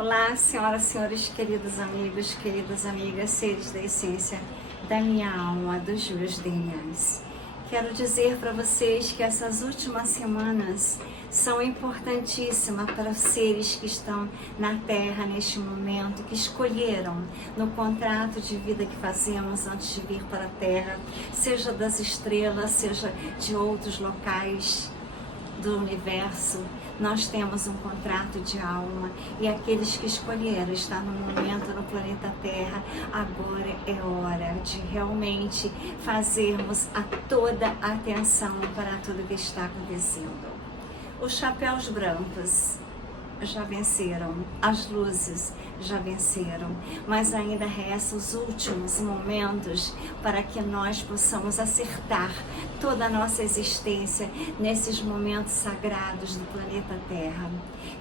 Olá, senhoras e senhores, queridos amigos, queridas amigas, seres da essência da minha alma, dos meus DNAs. Quero dizer para vocês que essas últimas semanas são importantíssimas para os seres que estão na Terra neste momento, que escolheram no contrato de vida que fazemos antes de vir para a Terra, seja das estrelas, seja de outros locais do universo. Nós temos um contrato de alma e aqueles que escolheram estar no momento no planeta Terra, agora é hora de realmente fazermos toda a atenção para tudo que está acontecendo. Os chapéus brancos já venceram, as luzes já venceram, mas ainda restam os últimos momentos para que nós possamos acertar toda a nossa existência nesses momentos sagrados do planeta Terra.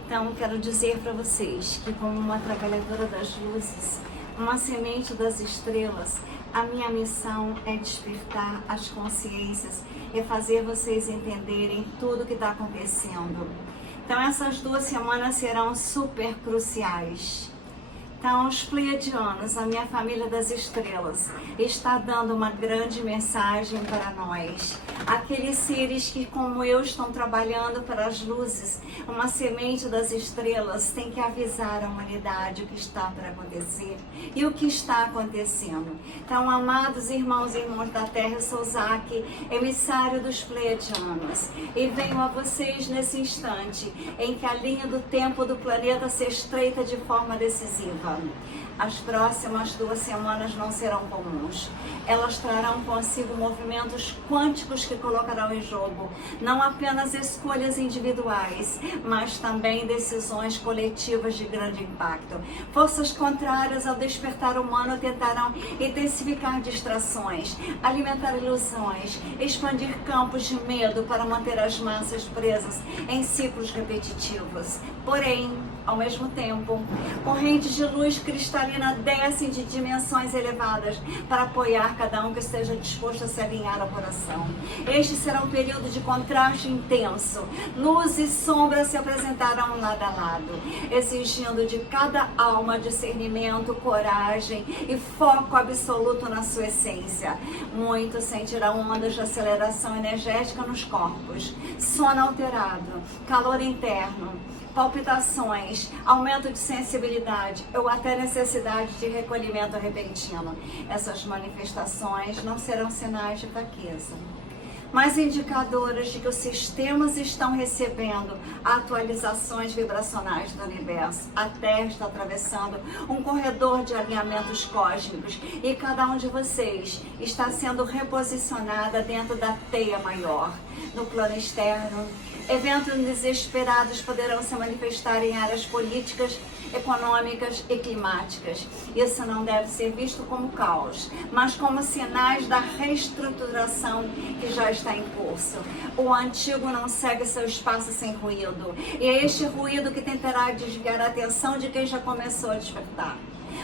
Então, quero dizer para vocês que, como uma trabalhadora das luzes, uma semente das estrelas, a minha missão é despertar as consciências e fazer vocês entenderem tudo o que está acontecendo. Então, essas 2 semanas serão super cruciais. Então, os pleiadianos, a minha família das estrelas, está dando uma grande mensagem para nós. Aqueles seres que, como eu, estão trabalhando para as luzes, uma semente das estrelas tem que avisar a humanidade o que está para acontecer e o que está acontecendo. Então, amados irmãos e irmãs da Terra, eu sou Zaque, emissário dos pleiadianos, e venho a vocês nesse instante em que a linha do tempo do planeta se estreita de forma decisiva. As próximas 2 semanas não serão comuns. Elas trarão consigo movimentos quânticos que colocarão em jogo não apenas escolhas individuais, mas também decisões coletivas de grande impacto. Forças contrárias ao despertar humano tentarão intensificar distrações, alimentar ilusões, expandir campos de medo para manter as massas presas em ciclos repetitivos. Porém, ao mesmo tempo, correntes de luz cristalina descem de dimensões elevadas para apoiar cada um que esteja disposto a se alinhar ao coração. Este será um período de contraste intenso. Luz e sombra se apresentarão lado a lado, exigindo de cada alma discernimento, coragem e foco absoluto na sua essência. Muitos sentirão ondas de aceleração energética nos corpos, sono alterado, calor interno, palpitações, aumento de sensibilidade ou até necessidade de recolhimento repentino. Essas manifestações não serão sinais de fraqueza, mas indicadores de que os sistemas estão recebendo atualizações vibracionais do universo. A Terra está atravessando um corredor de alinhamentos cósmicos e cada um de vocês está sendo reposicionada dentro da teia maior. No plano externo, eventos desesperados poderão se manifestar em áreas políticas, econômicas e climáticas. Isso não deve ser visto como caos, mas como sinais da reestruturação que já está em curso. O antigo não segue seu espaço sem ruído, e é este ruído que tentará desviar a atenção de quem já começou a despertar.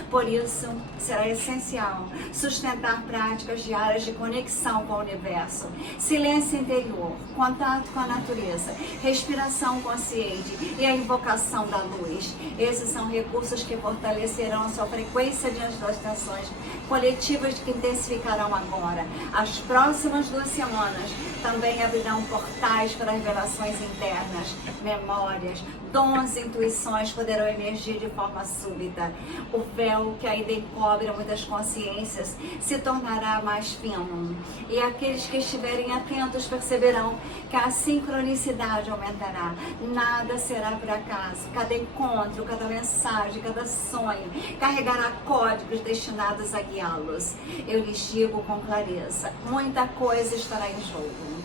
Por isso, será essencial sustentar práticas diárias de conexão com o universo, silêncio interior, contato com a natureza, respiração consciente e a invocação da luz. Esses são recursos que fortalecerão a sua frequência diante das tensões coletivas que intensificarão agora. As próximas 2 semanas também abrirão portais para revelações internas, memórias, dons e intuições poderão emergir de forma súbita. O véu que ainda encobre muitas consciências se tornará mais fino, e aqueles que estiverem atentos perceberão que a sincronicidade aumentará. Nada será por acaso. Cada encontro, cada mensagem, cada sonho carregará códigos destinados a guiá-los. Eu lhes digo com clareza, muita coisa estará em jogo.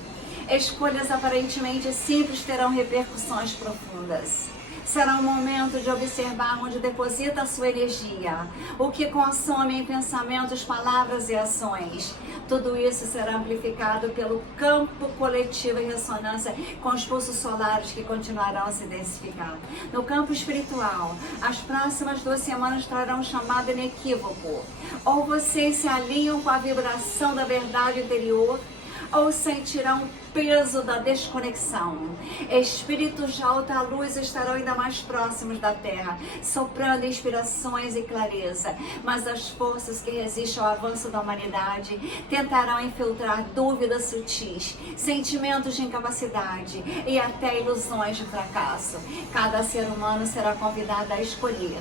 Escolhas aparentemente simples terão repercussões profundas. Será um momento de observar onde deposita a sua energia, o que consome em pensamentos, palavras e ações. Tudo isso será amplificado pelo campo coletivo em ressonância com os pulsos solares que continuarão a se densificar. No campo espiritual, as próximas 2 semanas trarão um chamado inequívoco. Ou vocês se alinham com a vibração da verdade interior, ou sentirão peso da desconexão. Espíritos de alta luz estarão ainda mais próximos da Terra, soprando inspirações e clareza, mas as forças que resistem ao avanço da humanidade tentarão infiltrar dúvidas sutis, sentimentos de incapacidade e até ilusões de fracasso. Cada ser humano será convidado a escolher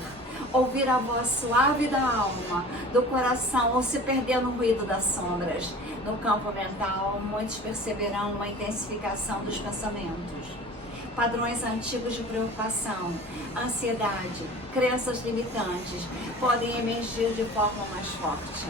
ouvir a voz suave da alma, do coração, ou se perder no ruído das sombras. No campo mental, muitos perceberão uma intensificação dos pensamentos, padrões antigos de preocupação, ansiedade, crenças limitantes podem emergir de forma mais forte.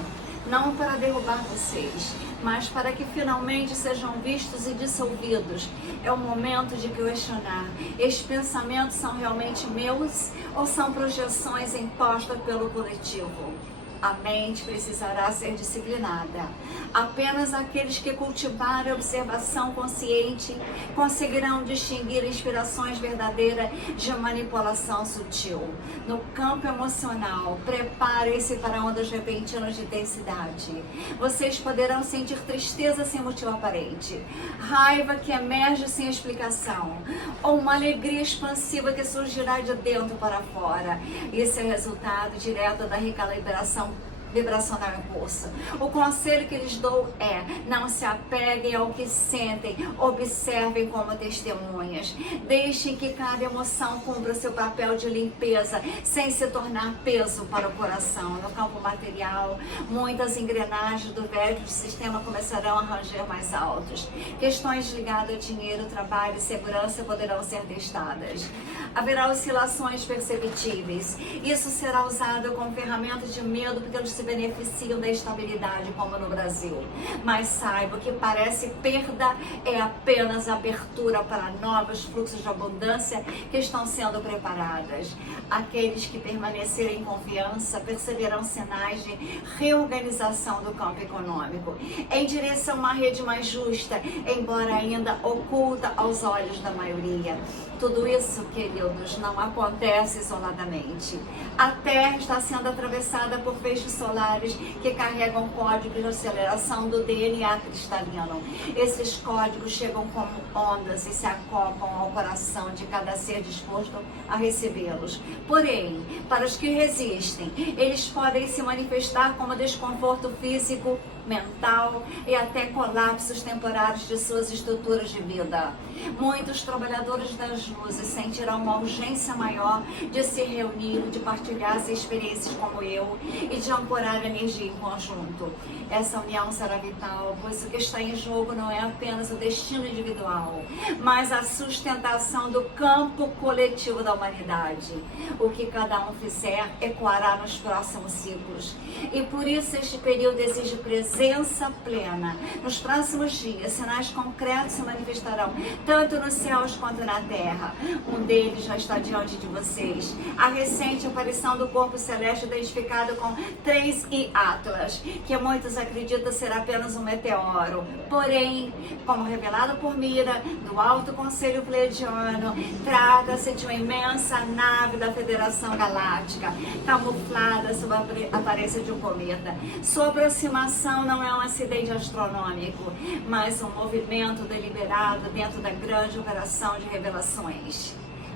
Não para derrubar vocês, mas para que finalmente sejam vistos e dissolvidos. É o momento de questionar: estes pensamentos são realmente meus ou são projeções impostas pelo coletivo? A mente precisará ser disciplinada. Apenas aqueles que cultivarem a observação consciente conseguirão distinguir inspirações verdadeiras de manipulação sutil. No campo emocional, preparem-se para ondas repentinas de intensidade. Vocês poderão sentir tristeza sem motivo aparente, raiva que emerge sem explicação, ou uma alegria expansiva que surgirá de dentro para fora. Isso é resultado direto da recalibração vibracional em curso. O conselho que lhes dou é: não se apeguem ao que sentem, observem como testemunhas. Deixem que cada emoção cumpra seu papel de limpeza, sem se tornar peso para o coração. No campo material, muitas engrenagens do velho sistema começarão a ranger mais altos. Questões ligadas ao dinheiro, trabalho e segurança poderão ser testadas. Haverá oscilações perceptíveis. Isso será usado como ferramenta de medo pelos se beneficiam da estabilidade, como no Brasil. Mas saiba que parece perda é apenas abertura para novos fluxos de abundância que estão sendo preparadas. Aqueles que permanecerem em confiança perceberão sinais de reorganização do campo econômico em direção a uma rede mais justa, embora ainda oculta aos olhos da maioria. Tudo isso, queridos, não acontece isoladamente. A Terra está sendo atravessada por feixes solares que carregam códigos de aceleração do DNA cristalino. Esses códigos chegam como ondas e se acoplam ao coração de cada ser disposto a recebê-los. Porém, para os que resistem, eles podem se manifestar como desconforto físico, mental e até colapsos temporários de suas estruturas de vida. Muitos trabalhadores das luzes sentirão uma urgência maior de se reunir, de partilhar as experiências como eu e de ancorar energia em conjunto. Essa união será vital, pois o que está em jogo não é apenas o destino individual, mas a sustentação do campo coletivo da humanidade. O que cada um fizer ecoará nos próximos ciclos. E por isso este período exige presença plena. Nos próximos dias, sinais concretos se manifestarão, tanto nos céus quanto na terra. Um deles já está diante de vocês. A recente aparição do corpo celeste identificado com 3I Atlas, que muitos acreditam ser apenas um meteoro. Porém, como revelado por Mira, do Alto Conselho Pleiadiano, trata-se de uma imensa nave da Federação Galáctica, camuflada sob a aparência de um cometa. Sua aproximação não é um acidente astronômico, mas um movimento deliberado dentro da grande operação de revelações.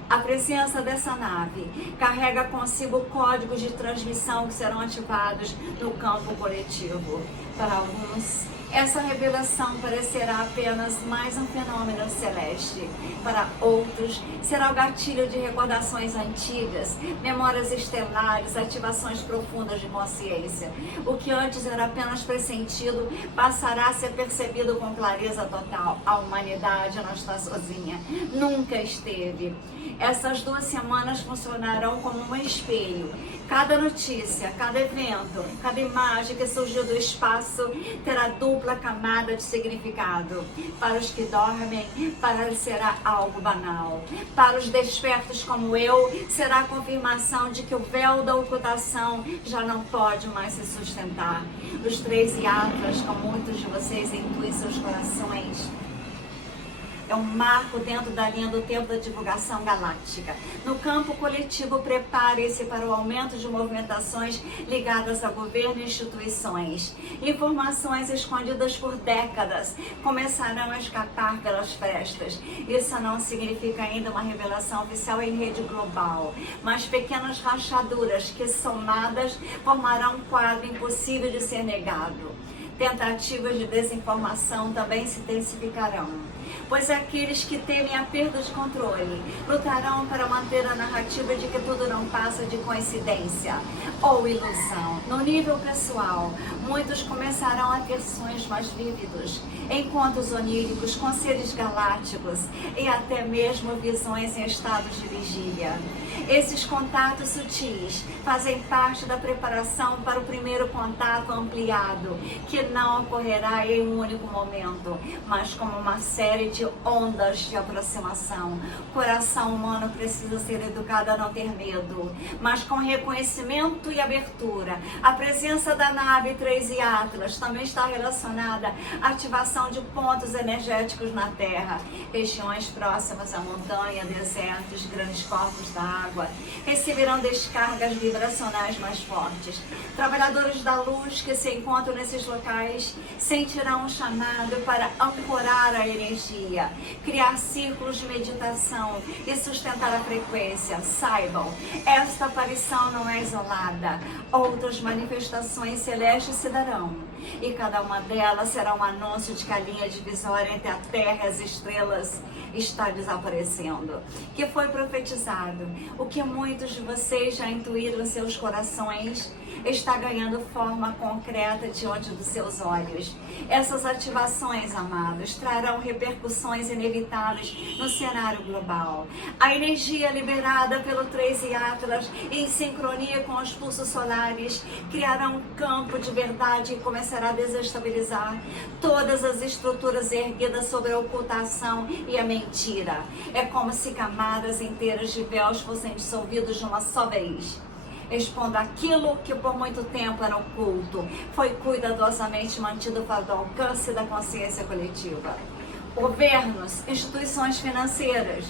A presença dessa nave carrega consigo códigos de transmissão que serão ativados no campo coletivo. Para alguns, essa revelação parecerá apenas mais um fenômeno celeste. Para outros, será o gatilho de recordações antigas, memórias estelares, ativações profundas de consciência. O que antes era apenas pressentido passará a ser percebido com clareza total. A humanidade não está sozinha, nunca esteve. Essas 2 semanas funcionarão como um espelho. Cada notícia, cada evento, cada imagem que surgiu do espaço terá dupla camada de significado. Para os que dormem, parecerá algo banal. Para os despertos como eu, será a confirmação de que o véu da ocultação já não pode mais se sustentar. Os 3 Atlas, como muitos de vocês intuem seus corações, É um marco dentro da linha do tempo da divulgação galáctica. No campo coletivo, prepare-se para o aumento de movimentações ligadas a governo e instituições. Informações escondidas por décadas começarão a escapar pelas frestas. Isso não significa ainda uma revelação oficial em rede global, mas pequenas rachaduras que, somadas, formarão um quadro impossível de ser negado. Tentativas de desinformação também se intensificarão, pois aqueles que temem a perda de controle lutarão para manter a narrativa de que tudo não passa de coincidência ou ilusão. No nível pessoal, muitos começarão a ter sonhos mais vívidos, encontros oníricos com seres galácticos e até mesmo visões em estados de vigília. Esses contatos sutis fazem parte da preparação para o primeiro contato ampliado, que não ocorrerá em um único momento, mas como uma série de ondas de aproximação. O coração humano precisa ser educado a não ter medo, mas com reconhecimento e abertura. A presença da nave 3 e Atlas também está relacionada à ativação de pontos energéticos na Terra, regiões próximas à montanha, desertos, grandes corpos d'água, receberão descargas vibracionais mais fortes. Trabalhadores da luz que se encontram nesses locais sentirão um chamado para ancorar a energia, criar círculos de meditação e sustentar a frequência. Saibam, esta aparição não é isolada. Outras manifestações celestes se darão, e cada uma delas será um anúncio de que a linha divisória entre a Terra e as estrelas está desaparecendo, que foi profetizado. O que muitos de vocês já intuíram em seus corações está ganhando forma concreta diante dos seus olhos. Essas ativações, amados, trarão repercussões inevitáveis no cenário global. A energia liberada pelo 3 e Atlas, em sincronia com os pulsos solares, criará um campo de verdade e começará a desestabilizar todas as estruturas erguidas sobre a ocultação e a mentira. É como se camadas inteiras de véus fossem dissolvidos de uma só vez, expondo aquilo que por muito tempo era oculto, foi cuidadosamente mantido fora do alcance da consciência coletiva. Governos, instituições financeiras,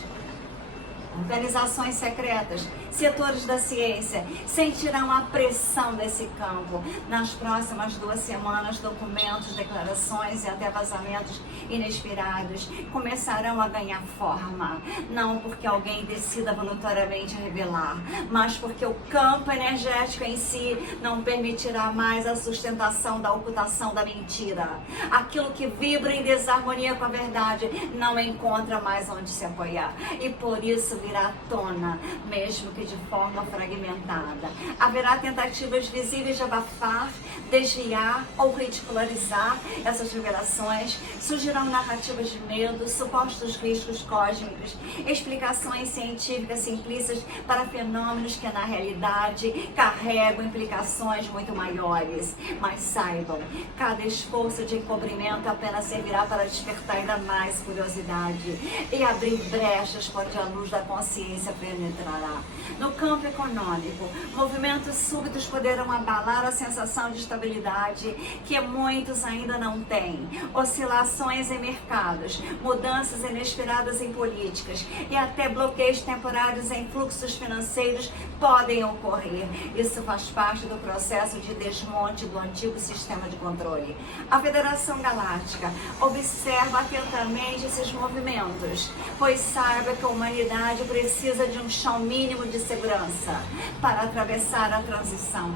organizações secretas, setores da ciência sentirão a pressão desse campo. Nas próximas 2 semanas, documentos, declarações e até vazamentos inesperados começarão a ganhar forma, não porque alguém decida voluntariamente revelar, mas porque o campo energético em si não permitirá mais a sustentação da ocultação da mentira. Aquilo que vibra em desarmonia com a verdade não encontra mais onde se apoiar, e por isso virá à tona, mesmo que de forma fragmentada. Haverá tentativas visíveis de abafar, desviar ou ridicularizar essas revelações. Surgirão narrativas de medo, supostos riscos cósmicos, explicações científicas simplícitas para fenômenos que na realidade carregam implicações muito maiores. Mas saibam, cada esforço de encobrimento apenas servirá para despertar ainda mais curiosidade e abrir brechas onde a luz da consciência penetrará. No campo econômico, movimentos súbitos poderão abalar a sensação de estabilidade que muitos ainda não têm. Oscilações em mercados, mudanças inesperadas em políticas e até bloqueios temporários em fluxos financeiros podem ocorrer. Isso faz parte do processo de desmonte do antigo sistema de controle. A Federação Galáctica observa atentamente esses movimentos, pois saiba que a humanidade precisa de um chão mínimo de segurança para atravessar a transição.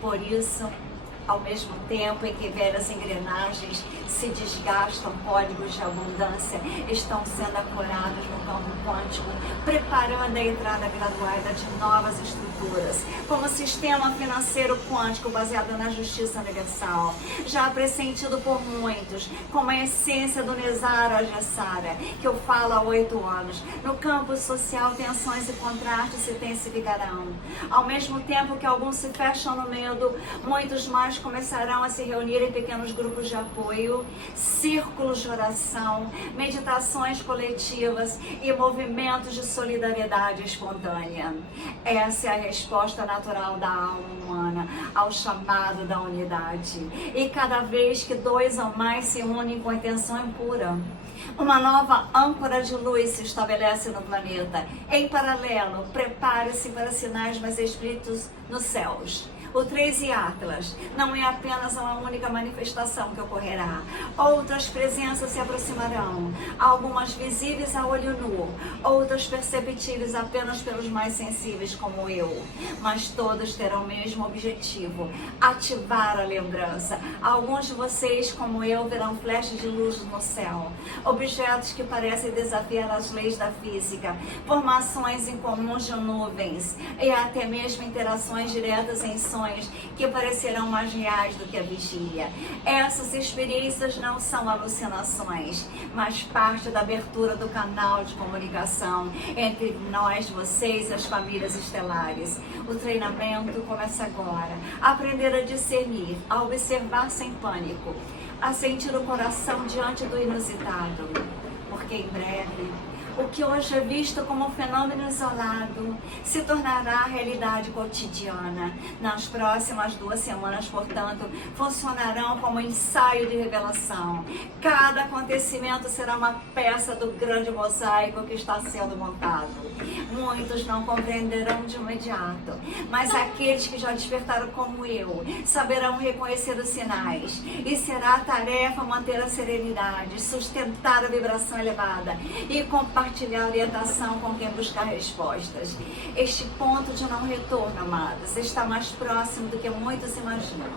Por isso, ao mesmo tempo em que velhas engrenagens se desgastam, códigos de abundância estão sendo ancorados no campo quântico, preparando a entrada graduada de novas estruturas, como o sistema financeiro quântico baseado na justiça universal, já pressentido por muitos, como a essência do Nezara Gessara, que eu falo há 8 anos. No campo social, tensões e contrastes se intensificarão. Ao mesmo tempo que alguns se fecham no medo, muitos mais começarão a se reunir em pequenos grupos de apoio, círculos de oração, meditações coletivas e movimentos de solidariedade espontânea. Essa é a resposta natural da alma humana ao chamado da unidade. E cada vez que 2 ou mais se unem com intenção pura, Uma nova âncora de luz se estabelece no planeta. Em paralelo, prepare-se para sinais mais explícitos nos céus. O 13 Atlas não é apenas uma única manifestação que ocorrerá. Outras presenças se aproximarão, algumas visíveis a olho nu, outras perceptíveis apenas pelos mais sensíveis como eu. Mas todos terão o mesmo objetivo, ativar a lembrança. Alguns de vocês, como eu, verão flechas de luz no céu, objetos que parecem desafiar as leis da física, formações incomuns de nuvens e até mesmo interações diretas em sonhos que parecerão mais reais do que a vigília. Essas experiências não são alucinações, mas parte da abertura do canal de comunicação entre nós, vocês e as famílias estelares. O treinamento começa agora. Aprender a discernir, a observar sem pânico, a sentir o coração diante do inusitado, porque em breve o que hoje é visto como um fenômeno isolado se tornará realidade cotidiana. Nas próximas 2 semanas, portanto, funcionarão como ensaio de revelação. Cada acontecimento será uma peça do grande mosaico que está sendo montado. Muitos não compreenderão de imediato, mas aqueles que já despertaram como eu saberão reconhecer os sinais. E será a tarefa manter a serenidade, sustentar a vibração elevada e compartilhar a orientação com quem buscar respostas. Este ponto de não retorno, amados, está mais próximo do que muitos imaginam.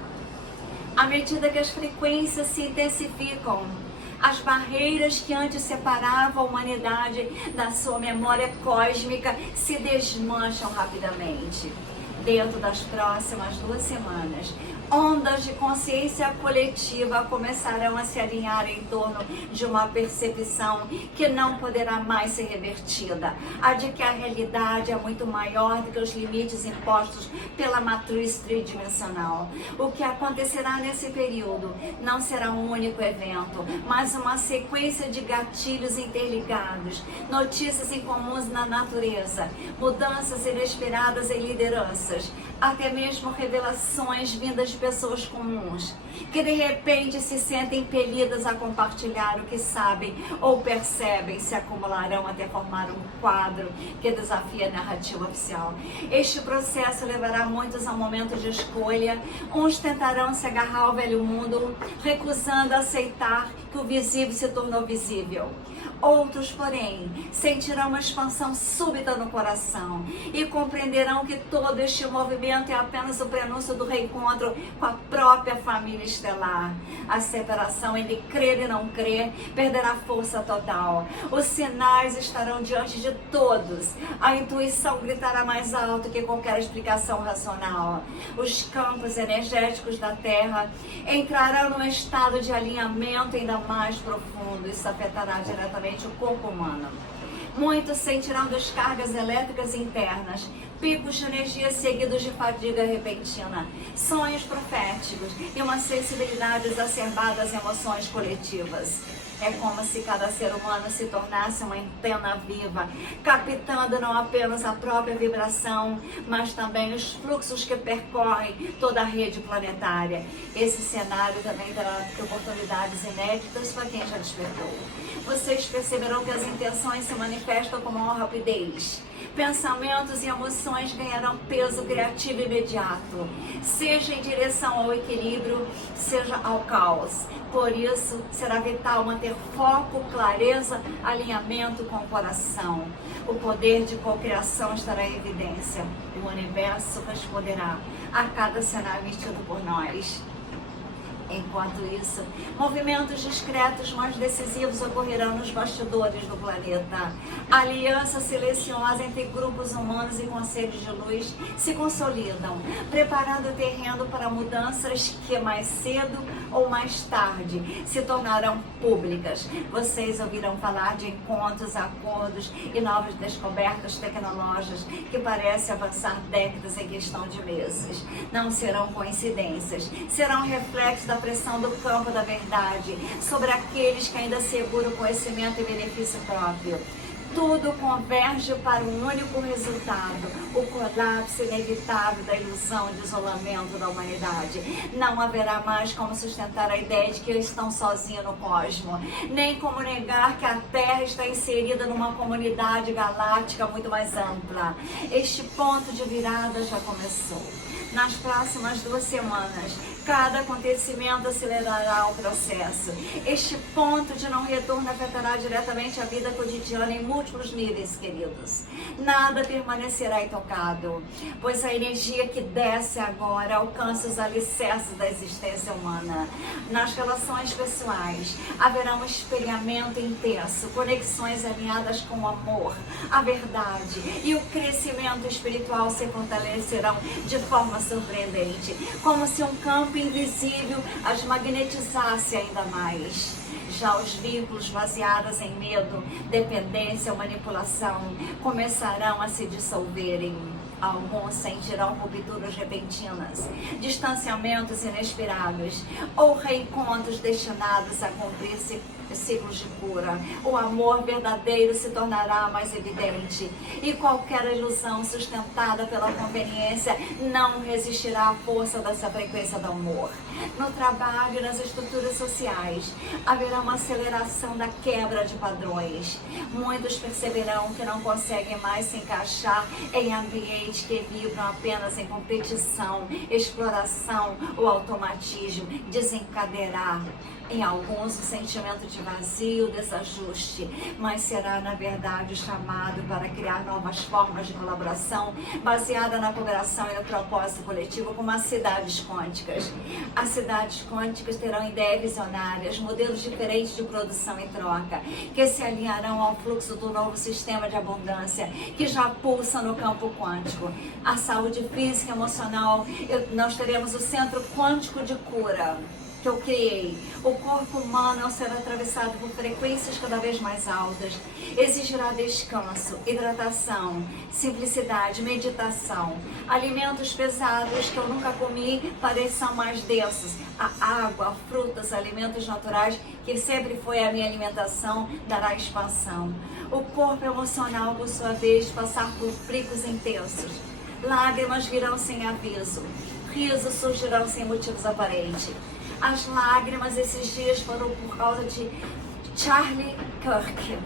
À medida que as frequências se intensificam, as barreiras que antes separavam a humanidade da sua memória cósmica se desmancham rapidamente. Dentro das próximas 2 semanas, ondas de consciência coletiva começarão a se alinhar em torno de uma percepção que não poderá mais ser revertida, a de que a realidade é muito maior do que os limites impostos pela matriz tridimensional. O que acontecerá nesse período não será um único evento, mas uma sequência de gatilhos interligados, notícias incomuns na natureza, mudanças inesperadas em lideranças, até mesmo revelações vindas de pessoas comuns, que de repente se sentem impelidas a compartilhar o que sabem ou percebem, se acumularão até formar um quadro que desafia a narrativa oficial. Este processo levará muitos a um momento de escolha. Uns tentarão se agarrar ao velho mundo, recusando aceitar que o visível se tornou visível. Outros, porém, sentirão uma expansão súbita no coração e compreenderão que todo este movimento é apenas o prenúncio do reencontro com a própria família estelar. A separação entre crer e não crer perderá força total. Os sinais estarão diante de todos. A intuição gritará mais alto que qualquer explicação racional. Os campos energéticos da Terra entrarão num estado de alinhamento ainda mais profundo. Isso afetará diretamente o corpo humano. Muitos sentirão descargas elétricas internas, picos de energia seguidos de fadiga repentina, sonhos proféticos e uma sensibilidade exacerbada às emoções coletivas. É como se cada ser humano se tornasse uma antena viva, captando não apenas a própria vibração, mas também os fluxos que percorrem toda a rede planetária. Esse cenário também terá oportunidades inéditas para quem já despertou. Vocês perceberão que as intenções se manifestam com maior rapidez. Pensamentos e emoções ganharão peso criativo imediato, seja em direção ao equilíbrio, seja ao caos. Por isso, será vital manter foco, clareza, alinhamento com o coração. O poder de cocriação estará em evidência. O universo responderá a cada cenário emitido por nós. Enquanto isso, movimentos discretos mais decisivos ocorrerão nos bastidores do planeta. A aliança silenciosa entre grupos humanos e conselhos de luz se consolidam, preparando o terreno para mudanças que mais cedo ou mais tarde se tornarão públicas. Vocês ouvirão falar de encontros, acordos e novas descobertas tecnológicas que parecem avançar décadas em questão de meses. Não serão coincidências, serão reflexos da pressão do campo da verdade sobre aqueles que ainda seguram o conhecimento e benefício próprio. tudo converge para um único resultado: o colapso inevitável da ilusão de isolamento da humanidade. Não haverá mais como sustentar a ideia de que eles estão sozinhos no cosmos, nem como negar que a Terra está inserida numa comunidade galáctica muito mais ampla. Este ponto de virada já começou. Nas próximas 2 semanas, cada acontecimento acelerará o processo. Este ponto de não retorno afetará diretamente a vida cotidiana em múltiplos níveis, queridos. Nada permanecerá intocado, pois a energia que desce agora alcança os alicerces da existência humana. Nas relações pessoais, haverá um espelhamento intenso, conexões alinhadas com o amor, a verdade e o crescimento espiritual se fortalecerão de forma surpreendente, como se um campo invisível as magnetizasse ainda mais. Já os vínculos baseados em medo, dependência ou manipulação começarão a se dissolverem. Alguns sentirão rupturas repentinas, distanciamentos inesperados ou reencontros destinados a cumprir ciclos de cura. O amor verdadeiro se tornará mais evidente e qualquer ilusão sustentada pela conveniência não resistirá à força dessa frequência do amor. No trabalho e nas estruturas sociais, haverá uma aceleração da quebra de padrões. Muitos perceberão que não conseguem mais se encaixar em ambientes que vibram apenas em competição, exploração ou automatismo. Desencadeará em alguns o sentimento de vazio, desajuste, mas será na verdade o chamado para criar novas formas de colaboração baseada na cooperação e no propósito coletivo, como as cidades quânticas. As cidades quânticas terão ideias visionárias, modelos diferentes de produção e troca, que se alinharão ao fluxo do novo sistema de abundância que já pulsa no campo quântico. A saúde física e emocional, nós teremos o centro quântico de cura que eu criei. O corpo humano, ao ser atravessado por frequências cada vez mais altas, exigirá descanso, hidratação, simplicidade, meditação. Alimentos pesados que eu nunca comi pareçam mais densos. A água, frutas, alimentos naturais, que sempre foi a minha alimentação, dará expansão. O corpo emocional, por sua vez, passar por picos intensos. Lágrimas virão sem aviso. Risos surgirão sem motivos aparentes. As lágrimas esses dias foram por causa de Charlie Kirk.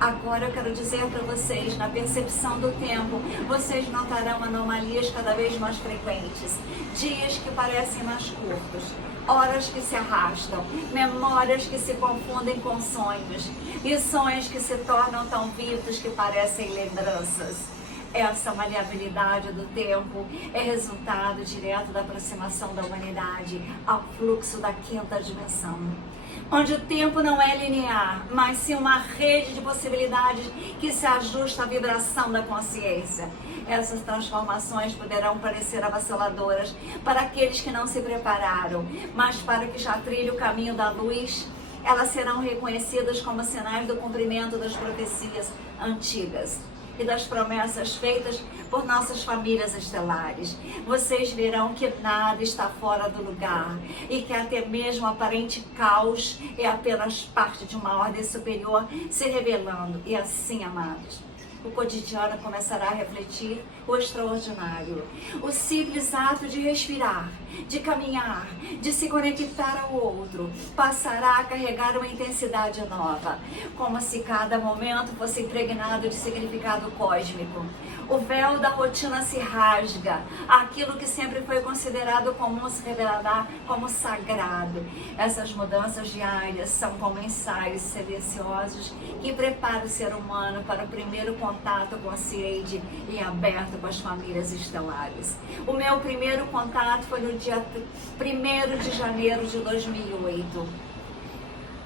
Agora eu quero dizer para vocês, na percepção do tempo, vocês notarão anomalias cada vez mais frequentes. Dias que parecem mais curtos, horas que se arrastam, memórias que se confundem com sonhos, e sonhos que se tornam tão vivos que parecem lembranças. Essa maleabilidade do tempo é resultado direto da aproximação da humanidade ao fluxo da quinta dimensão, onde o tempo não é linear, mas sim uma rede de possibilidades que se ajusta à vibração da consciência. Essas transformações poderão parecer avassaladoras para aqueles que não se prepararam, mas para que já trilhem o caminho da luz, elas serão reconhecidas como sinais do cumprimento das profecias antigas e das promessas feitas por nossas famílias estelares. Vocês verão que nada está fora do lugar e que até mesmo o aparente caos é apenas parte de uma ordem superior se revelando. E assim, amados, o cotidiano começará a refletir o extraordinário. O simples ato de respirar, de caminhar, de se conectar ao outro, passará a carregar uma intensidade nova, como se cada momento fosse impregnado de significado cósmico. O véu da rotina se rasga, aquilo que sempre foi considerado comum se revelará como sagrado. Essas mudanças diárias são como ensaios silenciosos que preparam o ser humano para o primeiro contato consciente e aberto com as famílias estelares. O meu primeiro contato foi no dia 1º de janeiro de 2008.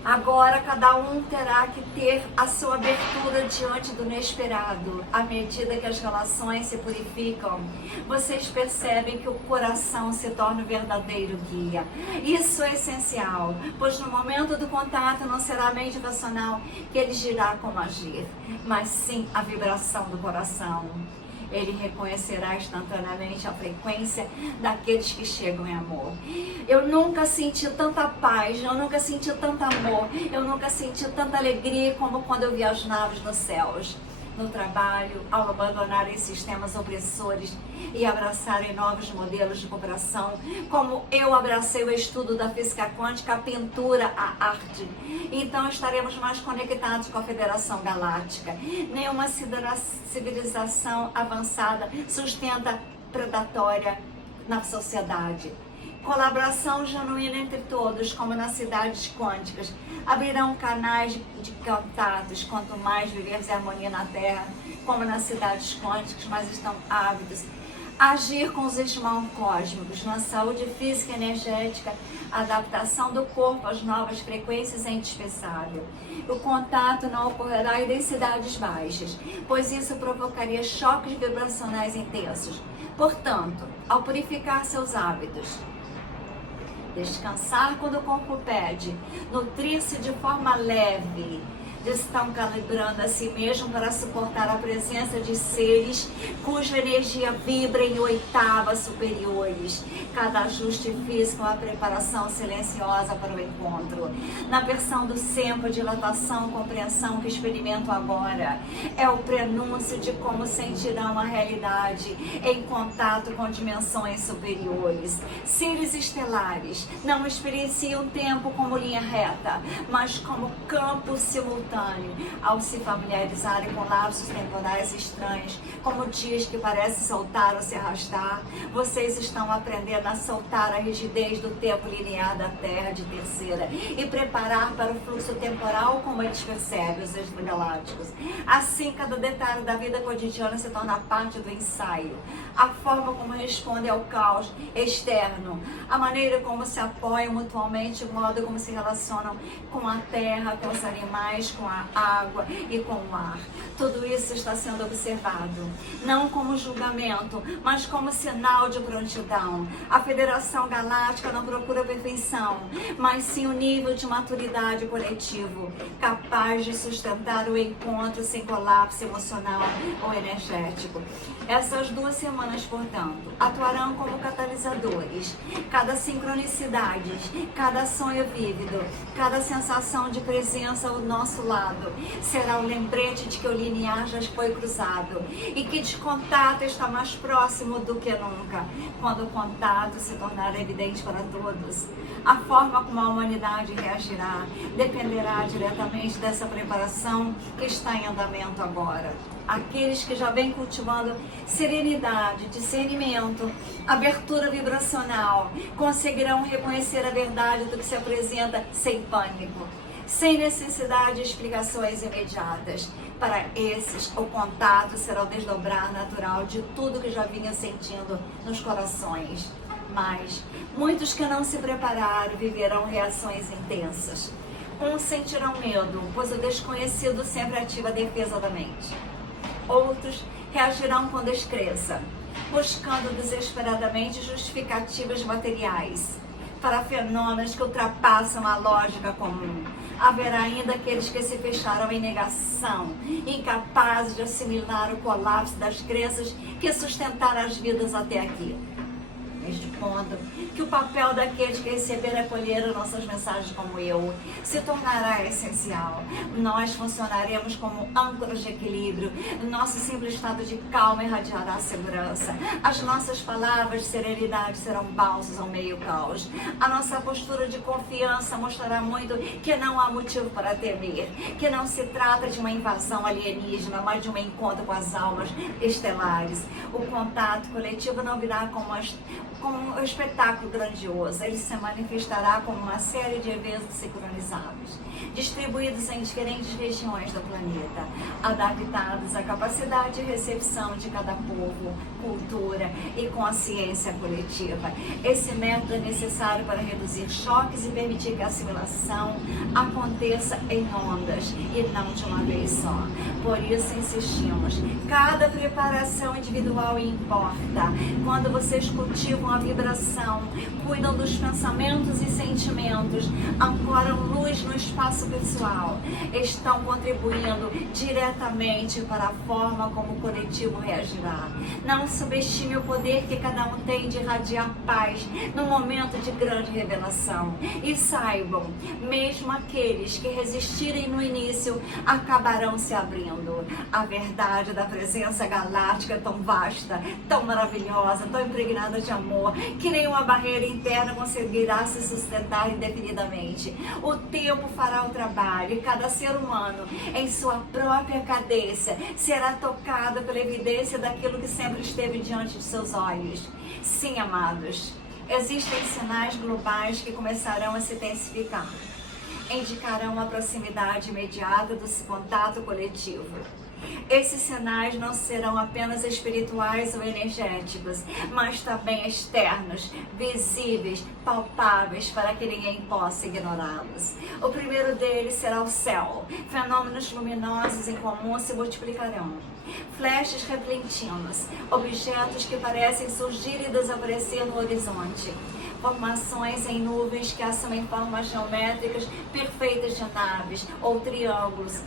Agora cada um terá que ter a sua abertura diante do inesperado. À medida que as relações se purificam, vocês percebem que o coração se torna o verdadeiro guia. Isso é essencial, pois no momento do contato não será a mente racional que ele dirá como agir, mas sim a vibração do coração. ele reconhecerá instantaneamente a frequência daqueles que chegam em amor. Eu nunca senti tanta paz, eu nunca senti tanto amor, eu nunca senti tanta alegria como quando eu vi as naves nos céus. No trabalho, ao abandonarem sistemas opressores e abraçarem novos modelos de cooperação, como eu abracei o estudo da física quântica, a pintura, a arte. Então estaremos mais conectados com a Federação Galáctica. Nenhuma civilização avançada sustenta predatória na sociedade. Colaboração genuína entre todos, como nas cidades quânticas, abrirão canais de contatos. Quanto mais vivermos em harmonia na Terra, como nas cidades quânticas, mais estão ávidos. Agir com os irmãos cósmicos na saúde física e energética, a adaptação do corpo às novas frequências é indispensável. O contato não ocorrerá em densidades baixas, pois isso provocaria choques vibracionais intensos. Portanto, ao purificar seus hábitos, descansar quando o corpo pede, nutrir-se de forma leve, estão calibrando a si mesmo para suportar a presença de seres cuja energia vibra em oitavas superiores. Cada ajuste físico é uma preparação silenciosa para o encontro. Na versão do sempre, dilatação, compreensão que experimento agora é o prenúncio de como sentirão a realidade em contato com dimensões superiores. Seres estelares não experienciam o tempo como linha reta, mas como campo simultâneo. Ao se familiarizarem com lapsos temporais estranhos, como dias que parecem soltar ou se arrastar, vocês estão aprendendo a soltar a rigidez do tempo linear da Terra de terceira e preparar para o fluxo temporal como eles percebem, os extragalácticos. Assim, cada detalhe da vida cotidiana se torna parte do ensaio. A forma como respondem ao caos externo, a maneira como se apoiam mutuamente, o modo como se relacionam com a terra, com os animais, com a água e com o ar. Tudo isso está sendo observado, não como julgamento, mas como sinal de prontidão. A Federação Galáctica não procura perfeição, mas sim o nível de maturidade coletivo, capaz de sustentar o encontro sem colapso emocional ou energético. Essas 2 semanas, portanto, atuarão como catalisadores. Cada sincronicidade, cada sonho vívido, cada sensação de presença ao nosso lado será o lembrete de que o linear já foi cruzado e que de contato está mais próximo do que nunca, quando o contato se tornar evidente para todos. A forma como a humanidade reagirá dependerá diretamente dessa preparação que está em andamento agora. Aqueles que já vêm cultivando serenidade, discernimento, abertura vibracional, conseguirão reconhecer a verdade do que se apresenta sem pânico, sem necessidade de explicações imediatas. Para esses, o contato será o desdobrar natural de tudo que já vinha sentindo nos corações. Mas muitos que não se prepararam viverão reações intensas. Uns sentirão medo, pois o desconhecido sempre ativa a defesa da mente. Outros reagirão com descrença, buscando desesperadamente justificativas materiais para fenômenos que ultrapassam a lógica comum. Haverá ainda aqueles que se fecharam em negação, incapazes de assimilar o colapso das crenças que sustentaram as vidas até aqui. Neste ponto, que o papel daqueles que receberam e acolheram nossas mensagens como eu se tornará essencial. Nós funcionaremos como âncoras de equilíbrio. Nosso simples estado de calma irradiará a segurança. As nossas palavras de serenidade serão bálsamos ao meio caos. A nossa postura de confiança mostrará muito que não há motivo para temer, que não se trata de uma invasão alienígena, mas de um encontro com as almas estelares. O contato coletivo não virá como um espetáculo grandioso, ele se manifestará como uma série de eventos sincronizados, distribuídos em diferentes regiões do planeta, adaptados à capacidade de recepção de cada povo, cultura e consciência coletiva. Esse método é necessário para reduzir choques e permitir que a assimilação aconteça em ondas e não de uma vez só. Por isso insistimos, cada preparação individual importa. Quando vocês cultivam elevam a vibração, cuidam dos pensamentos e sentimentos, ancoram luz no espaço pessoal, estão contribuindo diretamente para a forma como o coletivo reagirá. Não subestime o poder que cada um tem de irradiar paz no momento de grande revelação. E saibam, mesmo aqueles que resistirem no início acabarão se abrindo. A verdade da presença galáctica é tão vasta, tão maravilhosa, tão impregnada de amor, que nenhuma barreira interna conseguirá se sustentar indefinidamente. O tempo fará o trabalho e cada ser humano, em sua própria cadência, será tocado pela evidência daquilo que sempre esteve diante de seus olhos. Sim, amados, existem sinais globais que começarão a se intensificar. Indicarão a proximidade imediata do contato coletivo. Esses sinais não serão apenas espirituais ou energéticos, mas também externos, visíveis, palpáveis, para que ninguém possa ignorá-los. O primeiro deles será o céu. Fenômenos luminosos em comum se multiplicarão. Flashes repentinos, objetos que parecem surgir e desaparecer no horizonte. Formações em nuvens que assumem formas geométricas perfeitas de naves ou triângulos.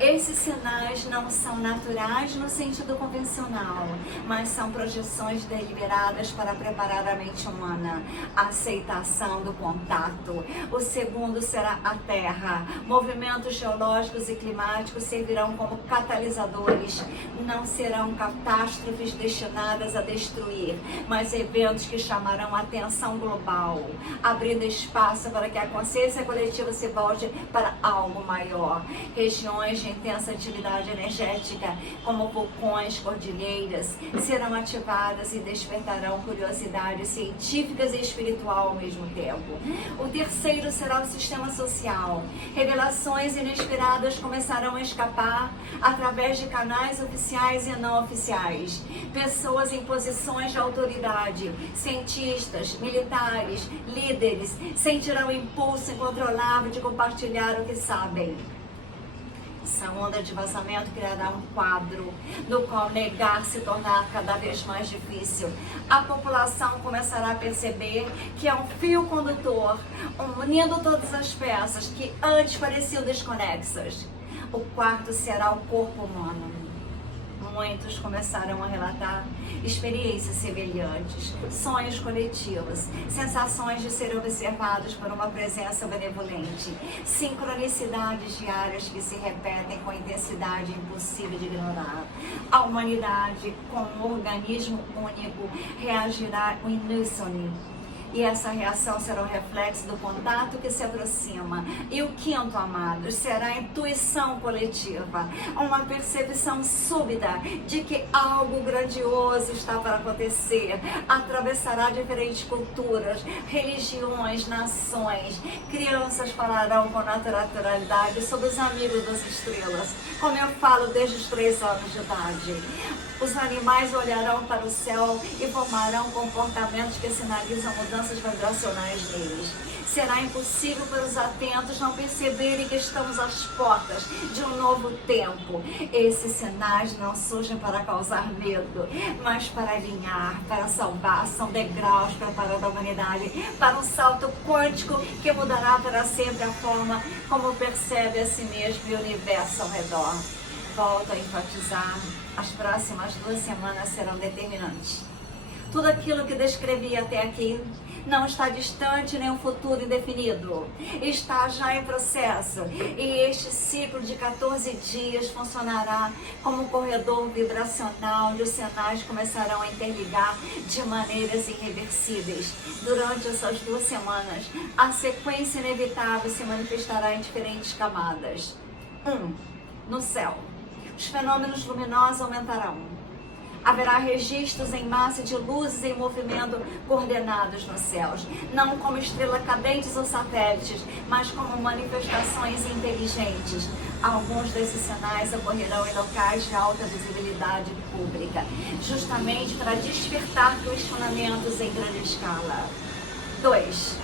Esses sinais não são naturais no sentido convencional, mas são projeções deliberadas para preparar a mente humana, a aceitação do contato. O segundo será a Terra. Movimentos geológicos e climáticos servirão como catalisadores. Não serão catástrofes destinadas a destruir, mas eventos que chamarão a atenção global, abrindo espaço para que a consciência coletiva se volte para algo maior. Regiões de intensa atividade energética, como vulcões, cordilheiras, serão ativadas e despertarão curiosidades científicas e espiritual ao mesmo tempo. O terceiro será o sistema social. Revelações inesperadas começarão a escapar através de canais oficiais e não oficiais. Pessoas em posições de autoridade, cientistas, militares, líderes, sentirão o impulso incontrolável de compartilhar o que sabem. Essa onda de vazamento criará um quadro no qual negar se tornar cada vez mais difícil. A população começará a perceber que é um fio condutor, unindo todas as peças que antes pareciam desconexas. O quarto será o corpo humano. Muitos começarão a relatar experiências semelhantes, sonhos coletivos, sensações de serem observados por uma presença benevolente, sincronicidades diárias que se repetem com intensidade impossível de ignorar. A humanidade, como um organismo único, reagirá em uníssono. E essa reação será o reflexo do contato que se aproxima. E o quinto, amados, será a intuição coletiva, uma percepção súbita de que algo grandioso está para acontecer. Atravessará diferentes culturas, religiões, nações. Crianças falarão com naturalidade sobre os amigos das estrelas, como eu falo desde os 3 anos de idade. Os animais olharão para o céu e formarão comportamentos que sinalizam mudanças vibracionais neles. Será impossível para os atentos não perceberem que estamos às portas de um novo tempo. Esses sinais não surgem para causar medo, mas para alinhar, para salvar. São degraus preparando a humanidade para um salto quântico que mudará para sempre a forma como percebe a si mesmo e o universo ao redor. Volto a enfatizar, as próximas 2 semanas serão determinantes. Tudo aquilo que descrevi até aqui não está distante nem um futuro indefinido. Está já em processo. E este ciclo de 14 dias funcionará como um corredor vibracional onde os sinais começarão a interligar de maneiras irreversíveis. Durante essas 2 semanas, a sequência inevitável se manifestará em diferentes camadas. 1. No céu. Os fenômenos luminosos aumentarão. Haverá registros em massa de luzes em movimento coordenados nos céus, não como estrelas cadentes ou satélites, mas como manifestações inteligentes. Alguns desses sinais ocorrerão em locais de alta visibilidade pública, justamente para despertar questionamentos em grande escala. 2.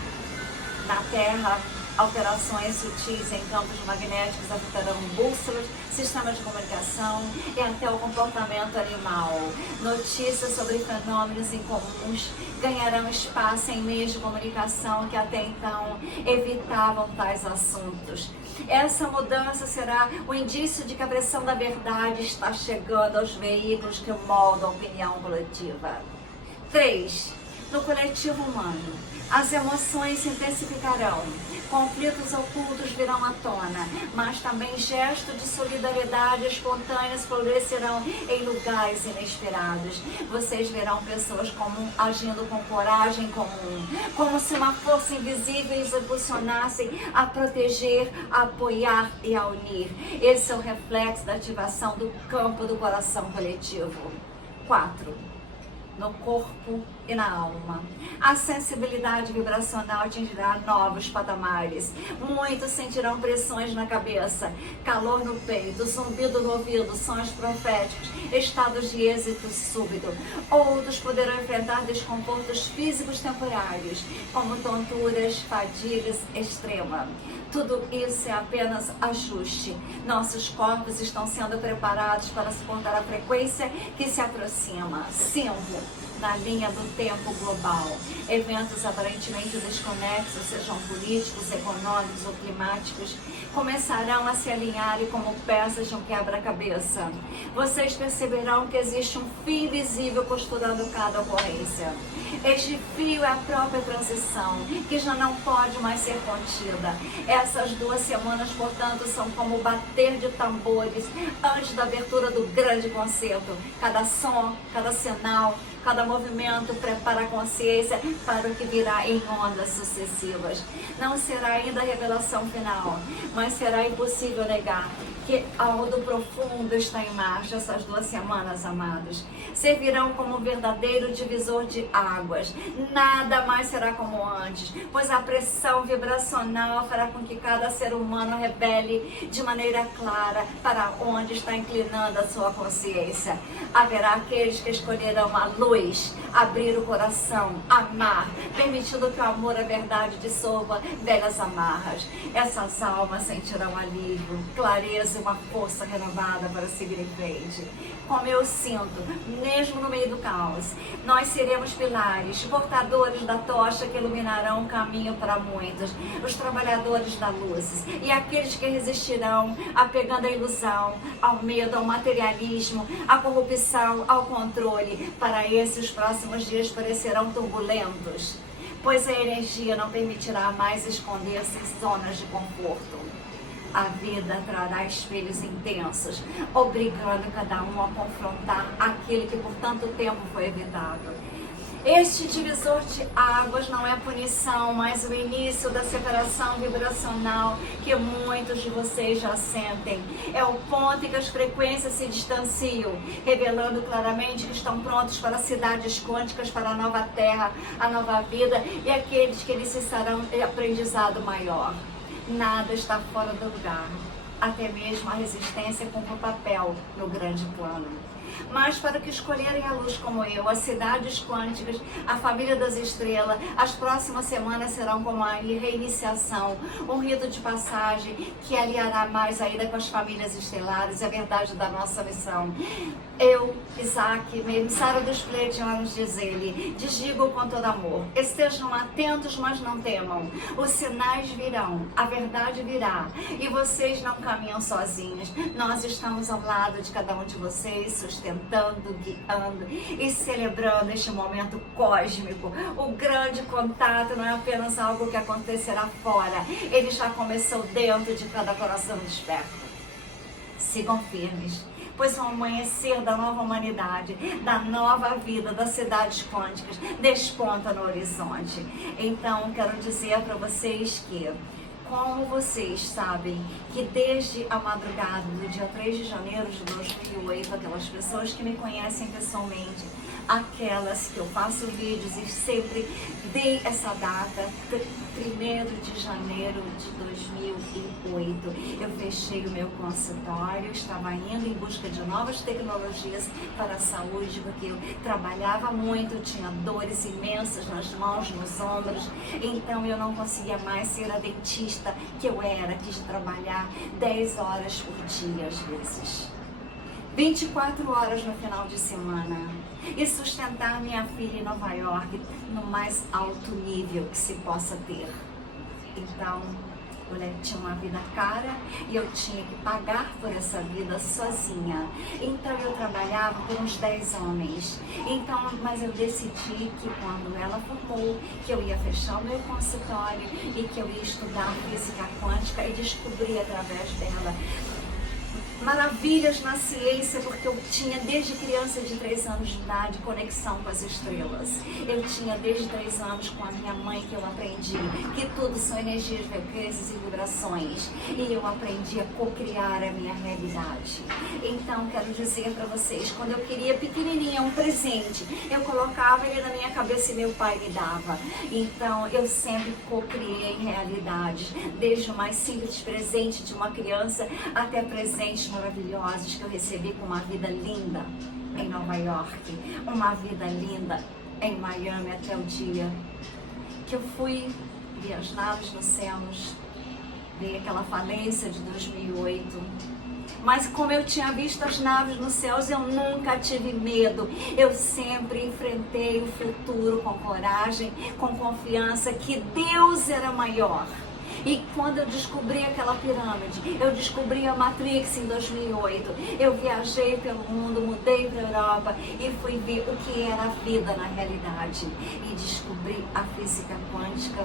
Na Terra, Alterações sutis em campos magnéticos afetarão bússolas, sistemas de comunicação e até o comportamento animal. Notícias sobre fenômenos incomuns ganharão espaço em meios de comunicação que até então evitavam tais assuntos. Essa mudança será o indício de que a pressão da verdade está chegando aos veículos que moldam a opinião coletiva. 3. No coletivo humano, as emoções se intensificarão, conflitos ocultos virão à tona, mas também gestos de solidariedade espontâneos florescerão em lugares inesperados. Vocês verão pessoas comuns agindo com coragem comum, como se uma força invisível os impulsionasse a proteger, a apoiar e a unir. Esse é o reflexo da ativação do campo do coração coletivo. 4. No corpo e na alma. A sensibilidade vibracional atingirá novos patamares. Muitos sentirão pressões na cabeça, calor no peito, zumbido no ouvido, sons proféticos, estados de êxito súbito. Outros poderão enfrentar desconfortos físicos temporários, como tonturas, fadigas extrema. Tudo isso é apenas ajuste. Nossos corpos estão sendo preparados para suportar a frequência que se aproxima. 5. Na linha do tempo global. Eventos aparentemente desconexos, sejam políticos, econômicos ou climáticos, começarão a se alinharem como peças de um quebra-cabeça. Vocês perceberão que existe um fio invisível costurando cada ocorrência. Este fio é a própria transição, que já não pode mais ser contida. Essas 2 semanas, portanto, são como bater de tambores antes da abertura do grande concerto. Cada som, cada sinal, cada movimento prepara a consciência para o que virá em ondas sucessivas. Não será ainda a revelação final, mas será impossível negar que algo do profundo está em marcha essas 2 semanas, amados. Servirão como um verdadeiro divisor de águas. Nada mais será como antes, pois a pressão vibracional fará com que cada ser humano revele de maneira clara para onde está inclinando a sua consciência. Haverá aqueles que escolherão a luz, abrir o coração, amar, permitindo que o amor, a verdade dissolva velhas amarras. Essas almas sentirão alívio, clareza e uma força renovada para seguir em frente. Como eu sinto, mesmo no meio do caos, nós seremos pilares, portadores da tocha que iluminarão o caminho para muitos, os trabalhadores da luz e aqueles que resistirão apegando à ilusão, ao medo, ao materialismo, à corrupção, ao controle. Para esses, os próximos dias parecerão turbulentos, pois a energia não permitirá mais esconder-se em zonas de conforto. A vida trará espelhos intensos, obrigando cada um a confrontar aquilo que por tanto tempo foi evitado. Este divisor de águas não é punição, mas o início da separação vibracional que muitos de vocês já sentem. É o ponto em que as frequências se distanciam, revelando claramente que estão prontos para cidades quânticas, para a nova terra, a nova vida e aqueles que necessitarão de aprendizado maior. Nada está fora do lugar, até mesmo a resistência cumpre o papel no grande plano. Mas para que escolherem a luz como eu, as cidades quânticas, a família das estrelas, as próximas semanas serão como a reiniciação, um rito de passagem que aliará mais ainda com as famílias estelares, a verdade da nossa missão. Eu, Isaac, emissário dos Pleiadianos, diz ele, digo com todo amor, estejam atentos, mas não temam. Os sinais virão, a verdade virá, e vocês não caminham sozinhos. Nós estamos ao lado de cada um de vocês, sustentando, guiando e celebrando este momento cósmico. O grande contato não é apenas algo que acontecerá fora, ele já começou dentro de cada coração desperto. Sigam firmes, pois o amanhecer da nova humanidade, da nova vida, das cidades quânticas, desponta no horizonte. Então, quero dizer para vocês que, como vocês sabem, que desde a madrugada do dia 3 de janeiro de 2008, aquelas pessoas que me conhecem pessoalmente, aquelas que eu faço vídeos e sempre dei essa data, 1º de janeiro de 2008. Eu fechei o meu consultório, estava indo em busca de novas tecnologias para a saúde, porque eu trabalhava muito, eu tinha dores imensas nas mãos, nos ombros, então eu não conseguia mais ser a dentista que eu era, quis trabalhar 10 horas por dia às vezes. 24 horas no final de semana e sustentar minha filha em Nova York no mais alto nível que se possa ter. Então, eu tinha uma vida cara e eu tinha que pagar por essa vida sozinha. Então, eu trabalhava por uns 10 homens. Então, mas eu decidi que quando ela formou, que eu ia fechar o meu consultório e que eu ia estudar física quântica e descobrir através dela maravilhas na ciência, porque eu tinha desde criança de 3 anos de idade conexão com as estrelas. Eu tinha desde 3 anos com a minha mãe que eu aprendi que tudo são energias, frequências e vibrações. E eu aprendi a co-criar a minha realidade. Então, quero dizer para vocês, quando eu queria pequenininha um presente, eu colocava ele na minha cabeça e meu pai me dava. Então, eu sempre co-criei realidades, desde o mais simples presente de uma criança até presentes maravilhosos que eu recebi com uma vida linda em Nova York, uma vida linda em Miami, até o dia que eu fui ver as naves nos céus, ver aquela falência de 2008. Mas como eu tinha visto as naves nos céus, eu nunca tive medo. Eu sempre enfrentei o futuro com coragem, com confiança que Deus era maior. E quando eu descobri aquela pirâmide, eu descobri a Matrix em 2008, eu viajei pelo mundo, mudei para a Europa e fui ver o que era a vida na realidade. E descobri a física quântica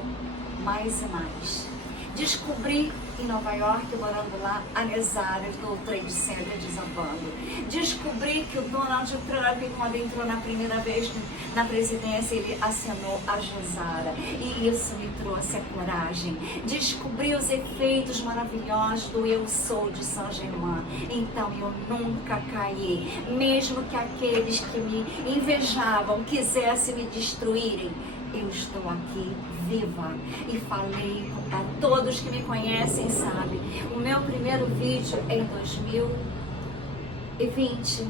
mais e mais. Descobri em Nova York, morando lá, a Nesária do Trade Center desabando. Descobri que o Donald Trump, quando entrou na primeira vez na presidência, ele assinou a Jezara. E isso me trouxe a coragem. Descobri os efeitos maravilhosos do Eu Sou de Saint-Germain. Então eu nunca caí. Mesmo que aqueles que me invejavam quisessem me destruírem, eu estou aqui viva e falei a todos que me conhecem, sabe? O meu primeiro vídeo em 2020,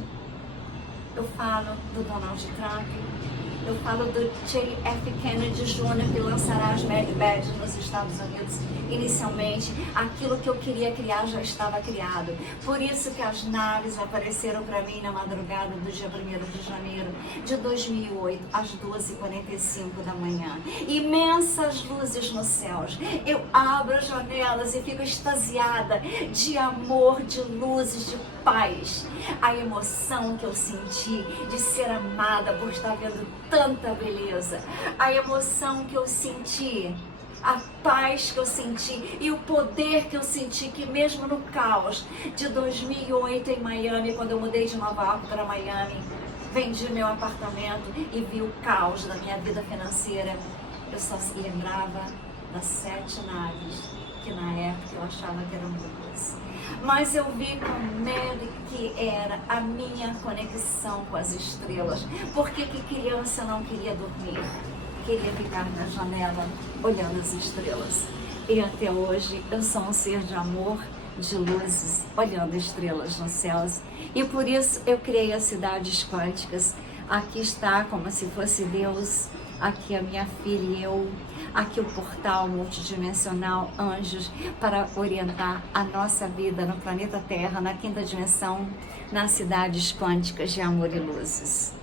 eu falo do Donald Trump, eu falo do J.F. Kennedy Jr., que lançará as Mad Badges nos Estados Unidos. Inicialmente, aquilo que eu queria criar já estava criado. Por isso que as naves apareceram para mim na madrugada do dia 1º de janeiro de 2008, às 2h45 da manhã. Imensas luzes nos céus. Eu abro as janelas e fico extasiada de amor, de luzes, de paz. A emoção que eu senti de ser amada por estar vendo tanta beleza. A emoção que eu senti, a paz que eu senti e o poder que eu senti, que mesmo no caos de 2008 em Miami, quando eu mudei de Nova York para Miami, vendi meu apartamento e vi o caos da minha vida financeira, eu só lembrava das 7 naves, que na época eu achava que eram muitas. Mas eu vi com medo que era a minha conexão com as estrelas. Porque que criança não queria dormir? Queria ficar na janela olhando as estrelas. E até hoje eu sou um ser de amor, de luzes, olhando estrelas nos céus. E por isso eu criei as cidades quânticas. Aqui está, como se fosse Deus, aqui a minha filha e eu, aqui o portal multidimensional Anjos, para orientar a nossa vida no planeta Terra, na 5ª dimensão, nas cidades quânticas de amor e luzes.